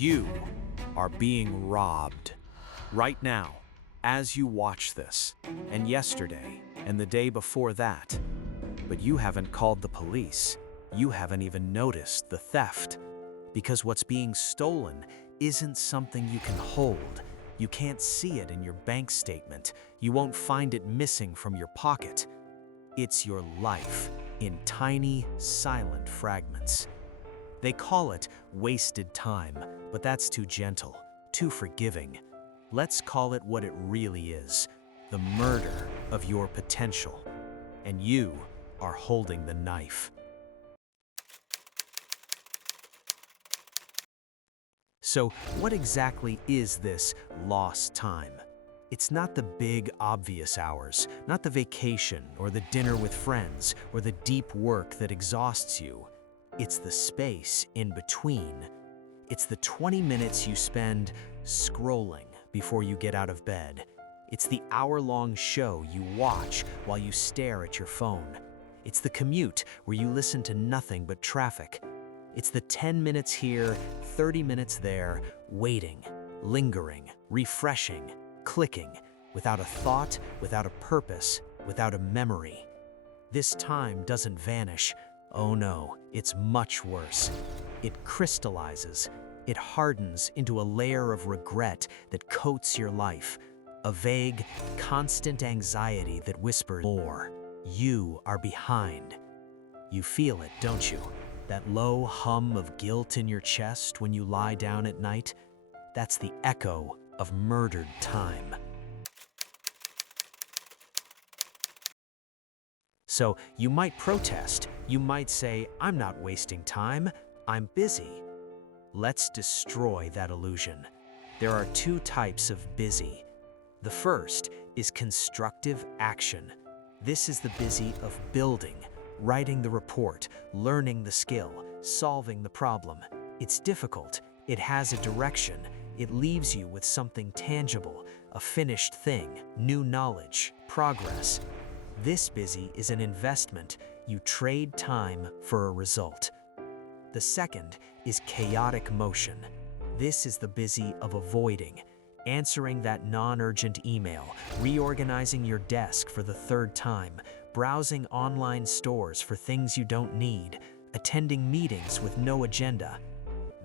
You are being robbed right now as you watch this, and yesterday, and the day before that. But you haven't called the police. You haven't even noticed the theft. Because what's being stolen isn't something you can hold. You can't see it in your bank statement. You won't find it missing from your pocket. It's your life in tiny, silent fragments. They call it wasted time, but that's too gentle, too forgiving. Let's call it what it really is, the murder of your potential. And you are holding the knife. So, what exactly is this lost time? It's not the big, obvious hours, not the vacation or the dinner with friends or the deep work that exhausts you. It's the space in between. It's the 20 minutes you spend scrolling before you get out of bed. It's the hour-long show you watch while you stare at your phone. It's the commute where you listen to nothing but traffic. It's the 10 minutes here, 30 minutes there, waiting, lingering, refreshing, clicking, without a thought, without a purpose, without a memory. This time doesn't vanish. Oh no, it's much worse. It crystallizes. It hardens into a layer of regret that coats your life. A vague, constant anxiety that whispers more. You are behind. You feel it, don't you? That low hum of guilt in your chest when you lie down at night? That's the echo of murdered time. So you might protest. You might say, I'm not wasting time, I'm busy. Let's destroy that illusion. There are two types of busy. The first is constructive action. This is the busy of building, writing the report, learning the skill, solving the problem. It's difficult, it has a direction, it leaves you with something tangible, a finished thing, new knowledge, progress. This busy is an investment. You trade time for a result. The second is chaotic motion. This is the busy of avoiding, answering that non-urgent email, reorganizing your desk for the third time, browsing online stores for things you don't need, attending meetings with no agenda.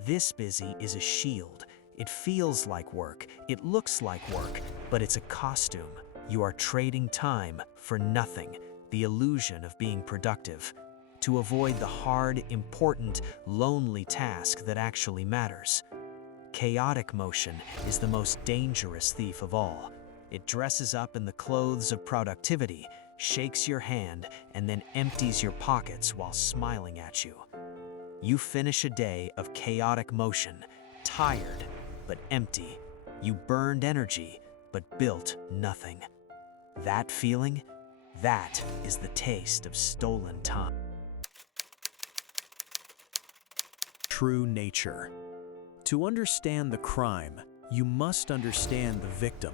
This busy is a shield. It feels like work, it looks like work, but it's a costume. You are trading time for nothing, the illusion of being productive, to avoid the hard, important, lonely task that actually matters. Chaotic motion is the most dangerous thief of all. It dresses up in the clothes of productivity, shakes your hand, and then empties your pockets while smiling at you. You finish a day of chaotic motion, tired but empty. You burned energy but built nothing. That feeling, that is the taste of stolen time. True nature. To understand the crime, you must understand the victim.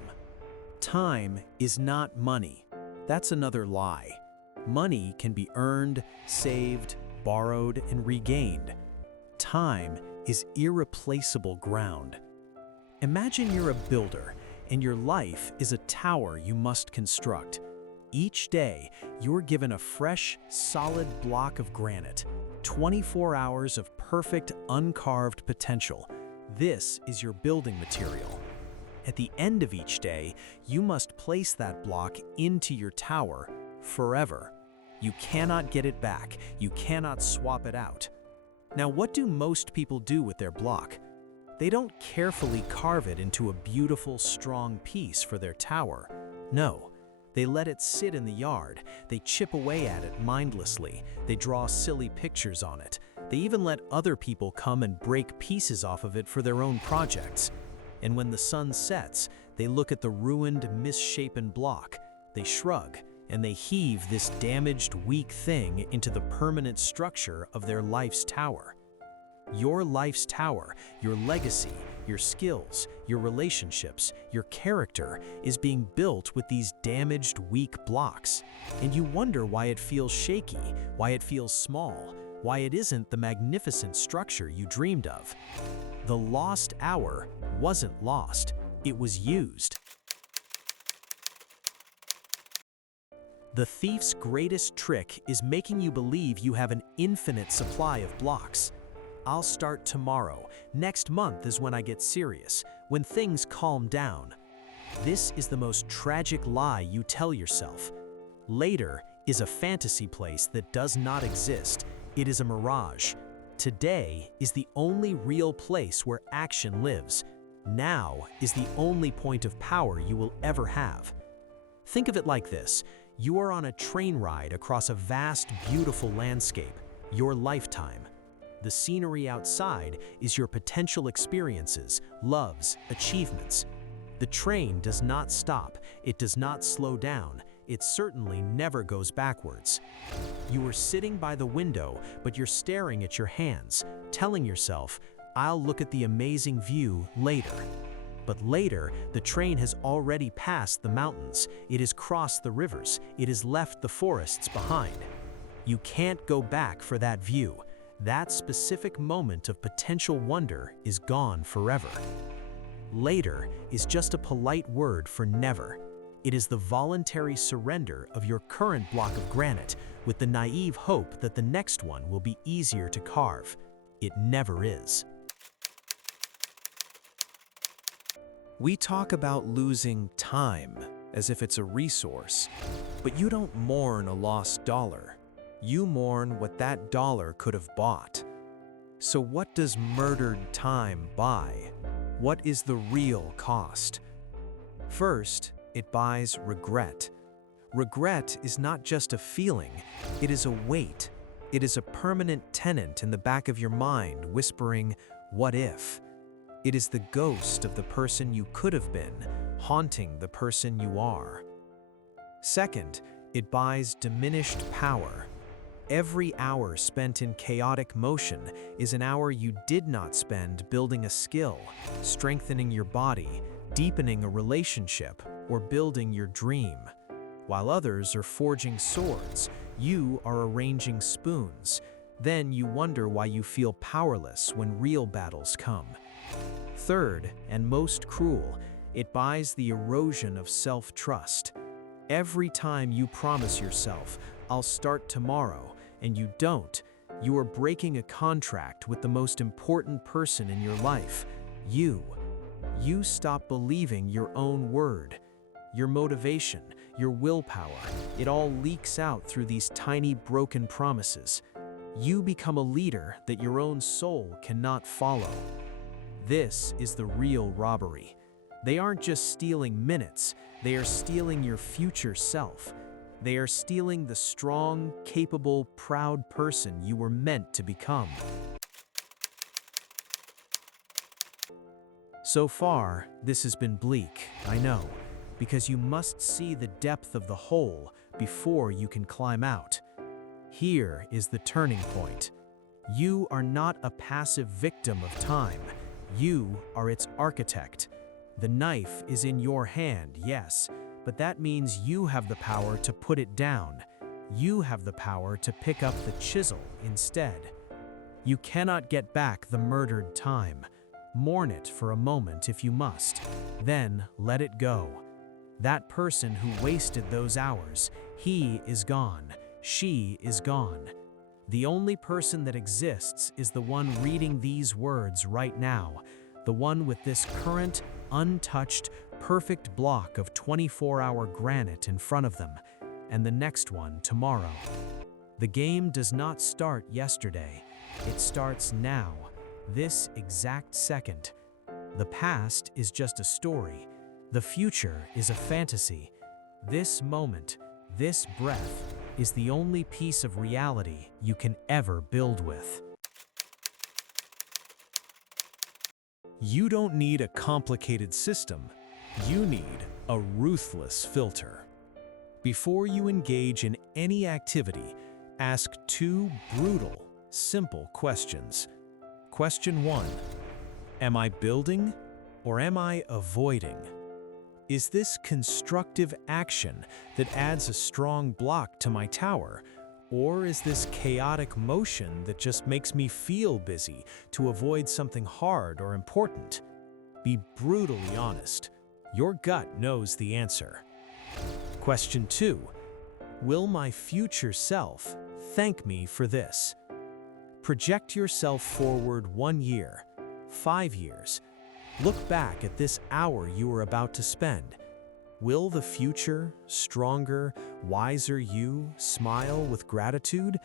Time is not money. That's another lie. Money can be earned, saved, borrowed, and regained. Time is irreplaceable ground. Imagine you're a builder, and your life is a tower you must construct. Each day, you're given a fresh, solid block of granite, 24 hours of perfect, uncarved potential. This is your building material. At the end of each day, you must place that block into your tower forever. You cannot get it back. You cannot swap it out. Now, what do most people do with their block? They don't carefully carve it into a beautiful, strong piece for their tower. No, they let it sit in the yard. They chip away at it mindlessly. They draw silly pictures on it. They even let other people come and break pieces off of it for their own projects. And when the sun sets, they look at the ruined, misshapen block. They shrug, and they heave this damaged, weak thing into the permanent structure of their life's tower. Your life's tower, your legacy, your skills, your relationships, your character is being built with these damaged, weak blocks. And you wonder why it feels shaky, why it feels small, why it isn't the magnificent structure you dreamed of. The lost hour wasn't lost, it was used. The thief's greatest trick is making you believe you have an infinite supply of blocks. I'll start tomorrow. Next month is when I get serious, when things calm down. This is the most tragic lie you tell yourself. Later is a fantasy place that does not exist. It is a mirage. Today is the only real place where action lives. Now is the only point of power you will ever have. Think of it like this. You are on a train ride across a vast, beautiful landscape, your lifetime. The scenery outside is your potential experiences, loves, achievements. The train does not stop, it does not slow down, it certainly never goes backwards. You are sitting by the window, but you're staring at your hands, telling yourself, I'll look at the amazing view later. But later, the train has already passed the mountains, it has crossed the rivers, it has left the forests behind. You can't go back for that view. That specific moment of potential wonder is gone forever. Later is just a polite word for never. It is the voluntary surrender of your current block of granite with the naive hope that the next one will be easier to carve. It never is. We talk about losing time as if it's a resource, but you don't mourn a lost dollar. You mourn what that dollar could have bought. So what does murdered time buy? What is the real cost? First, it buys regret. Regret is not just a feeling, it is a weight. It is a permanent tenant in the back of your mind whispering, what if? It is the ghost of the person you could have been, haunting the person you are. Second, it buys diminished power. Every hour spent in chaotic motion is an hour you did not spend building a skill, strengthening your body, deepening a relationship, or building your dream. While others are forging swords, you are arranging spoons. Then you wonder why you feel powerless when real battles come. Third, and most cruel, it buys the erosion of self-trust. Every time you promise yourself, I'll start tomorrow, and you don't, you are breaking a contract with the most important person in your life, you. You stop believing your own word. Your motivation, your willpower, it all leaks out through these tiny broken promises. You become a leader that your own soul cannot follow. This is the real robbery. They aren't just stealing minutes, they are stealing your future self. They are stealing the strong, capable, proud person you were meant to become. So far, this has been bleak, I know, because you must see the depth of the hole before you can climb out. Here is the turning point. You are not a passive victim of time. You are its architect. The knife is in your hand, yes, but that means you have the power to put it down. You have the power to pick up the chisel instead. You cannot get back the murdered time. Mourn it for a moment if you must, then let it go. That person who wasted those hours, he is gone, she is gone. The only person that exists is the one reading these words right now, the one with this current, untouched, perfect block of 24-hour granite in front of them, and the next one tomorrow. The game does not start yesterday, it starts now, this exact second. The past is just a story, the future is a fantasy. This moment, this breath, is the only piece of reality you can ever build with. You don't need a complicated system, you need a ruthless filter. Before you engage in any activity, ask two brutal, simple questions. Question 1. Am I building or am I avoiding? Is this constructive action that adds a strong block to my tower, Or is this chaotic motion that just makes me feel busy to avoid something hard or important? Be brutally honest. Your gut knows the answer. Question 2. Will my future self thank me for this? Project yourself forward 1 year, 5 years. Look back at this hour you are about to spend. Will the future, stronger, wiser you smile with gratitude?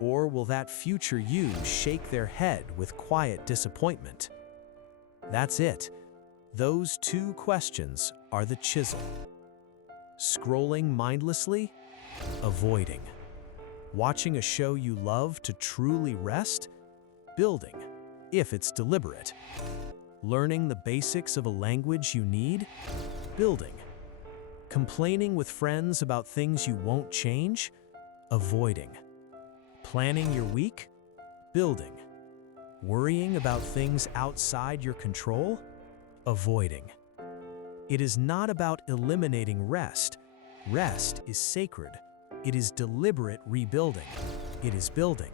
Or will that future you shake their head with quiet disappointment? That's it. Those 2 questions are the chisel. Scrolling mindlessly? Avoiding. Watching a show you love to truly rest? Building, if it's deliberate. Learning the basics of a language you need? Building. Complaining with friends about things you won't change? Avoiding. Planning your week? Building. Worrying about things outside your control? Avoiding. It is not about eliminating rest. Rest is sacred. It is deliberate rebuilding. It is building.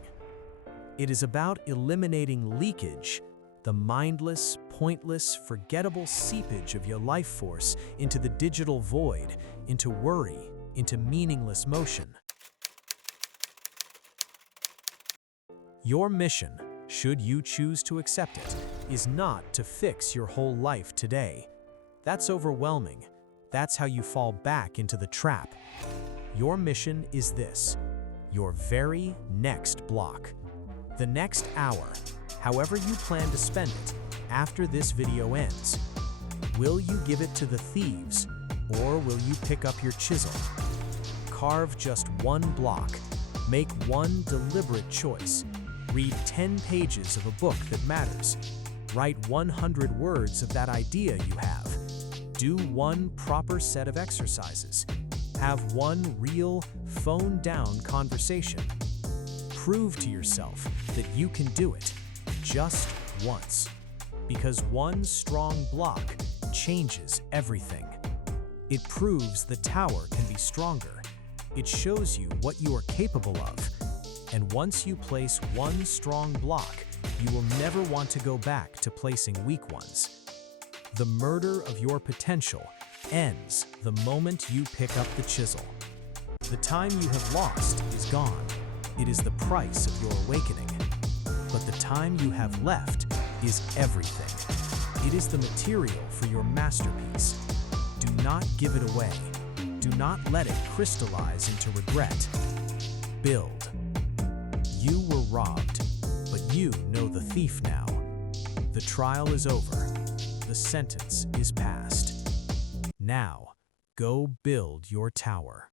It is about eliminating leakage, the mindless, pointless, forgettable seepage of your life force into the digital void, into worry, into meaningless motion. Your mission, should you choose to accept it, is not to fix your whole life today. That's overwhelming. That's how you fall back into the trap. Your mission is this: your very next block. The next hour, however you plan to spend it, after this video ends. Will you give it to the thieves, or will you pick up your chisel? Carve just 1 block. Make 1 deliberate choice. Read 10 pages of a book that matters. Write 100 words of that idea you have. Do 1 proper set of exercises. Have 1 real, phone-down conversation. Prove to yourself that you can do it, just once. Because 1 strong block changes everything. It proves the tower can be stronger. It shows you what you are capable of. And once you place 1 strong block, you will never want to go back to placing weak ones. The murder of your potential ends the moment you pick up the chisel. The time you have lost is gone. It is the price of your awakening. But the time you have left is everything. It is the material for your masterpiece. Do not give it away. Do not let it crystallize into regret. Build. You were robbed, but you know the thief now. The trial is over. The sentence is passed. Now, go build your tower.